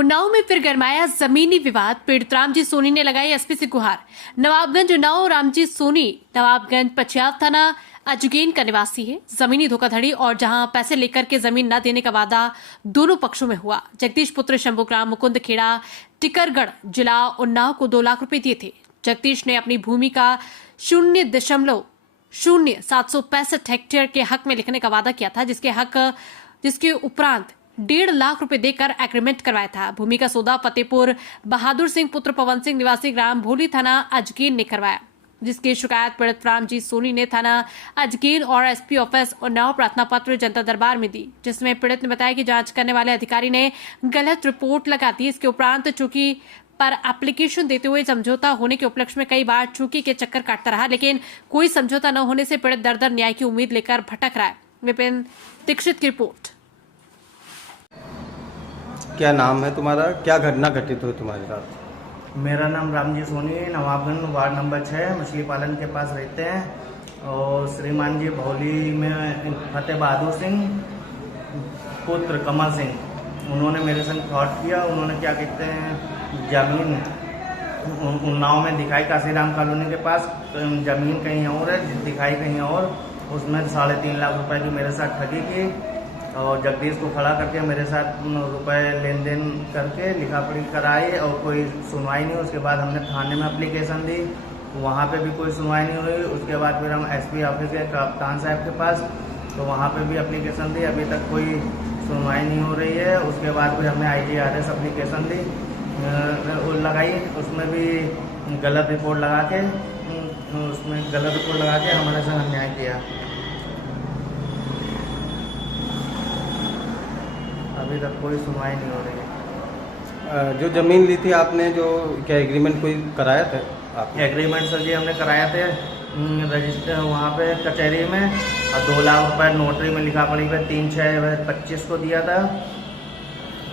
उन्नाव में फिर गरमाया जमीनी विवाद। पीड़ित रामजी सोनी ने लगाई एसपी से गुहार। नवाबगंज उन्नाव रामजी सोनी नवाबगंज पचियाव थाना अजगेन का निवासी है। जमीनी धोखाधड़ी और जहां पैसे लेकर के जमीन न देने का वादा दोनों पक्षों में हुआ। जगदीश पुत्र शंभुग्राम मुकुंद खेड़ा टिकरगढ़ जिला उन्नाव को 2 लाख रुपए दिए थे। जगदीश ने अपनी भूमि का 0.0765 हेक्टेयर के हक में लिखने का वादा किया था, जिसके उपरांत 1.5 लाख रुपए देकर एग्रीमेंट करवाया था। भूमि का सौदा फतेहपुर बहादुर सिंह पुत्र पवन सिंह निवासी ग्राम भोली थाना अजगेन ने करवाया, जिसकी शिकायत पीड़ित रामजी सोनी ने थाना अजगेन और एसपी ऑफिस उन्नाव प्रार्थना पत्र जनता दरबार में दी, जिसमें पीड़ित ने बताया कि जांच करने वाले अधिकारी ने गलत रिपोर्ट लगा दी। इसके उपरांत चूकी पर एप्लीकेशन देते हुए समझौता होने के उपलक्ष्य में कई बार चूकी के चक्कर काटता रहा, लेकिन कोई समझौता न होने से पीड़ित दर न्याय की उम्मीद लेकर भटक रहा है। विपिन दीक्षित की रिपोर्ट। क्या नाम है तुम्हारा? क्या घटना घटित हुई तुम्हारे साथ? मेरा नाम रामजी सोनी है। नवाबगंज वार्ड नंबर 6 मछली पालन के पास रहते हैं। और श्रीमान जी भौली में फतेह बहादुर सिंह पुत्र कमल सिंह, उन्होंने मेरे संग फ्रॉड किया। उन्होंने क्या कहते हैं, जमीन उन्नाव में दिखाई काशीराम कॉलोनी के पास जमीन कहीं और है, दिखाई कहीं और, उसमें 3.5 लाख रुपए की मेरे साथ ठगी की और जगदीश को खड़ा करके मेरे साथ रुपए लेन देन करके लिखा पढ़ी कराई और कोई सुनवाई नहीं। उसके बाद हमने थाने में एप्लीकेशन दी, वहाँ पे भी कोई सुनवाई नहीं हुई। उसके बाद फिर हम एसपी ऑफिस गए कप्तान साहब के पास, तो वहाँ पे भी एप्लीकेशन दी, अभी तक कोई सुनवाई नहीं हो रही है। उसके बाद फिर हमने IGRS एप्लीकेशन दी लगाई, उसमें भी गलत रिपोर्ट लगा के हमारे संग अन्याय किया। अभी तक कोई सुनवाई नहीं हो रही है। जो जमीन ली थी आपने, जो क्या एग्रीमेंट कोई कराया था आप? एग्रीमेंट सर जी हमने कराया थे रजिस्टर वहाँ पे कचहरी में, और 2 लाख रुपए नोटरी में लिखा पड़ी पे 3/6/25 को दिया था।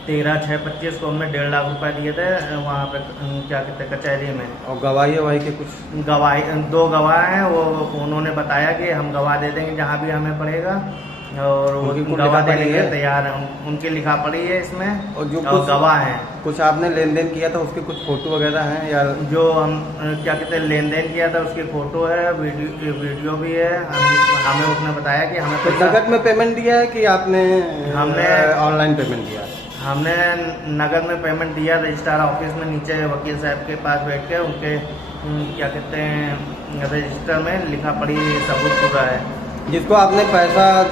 13/6/25 को हमने 1.5 लाख रुपए दिए थे वहाँ पे क्या कहते हैं कचहरी में। और गवाही के कुछ 2 गवाह हैं, वो उन्होंने बताया कि हम गवाह दे देंगे जहाँ भी हमें पड़ेगा, और गवाह देने के लिए तैयार है। उनकी लिखा पड़ी है इसमें, और जो कुछ गवाह हैं। कुछ आपने लेन देन किया था, उसके कुछ फोटो वगैरह हैं या? जो हम क्या कहते हैं लेन देन किया था उसकी फोटो है, वीडियो भी है। हमें उसने बताया कि हमें तो नगद में पेमेंट दिया है कि आपने ऑनलाइन पेमेंट दिया? हमने नगद में पेमेंट दिया। रजिस्ट्रार ऑफिस में नीचे वकील साहब के पास बैठ के उनके क्या कहते हैं रजिस्टर में लिखा पड़ी सबूत पूरा है। जिसको आपने पैसा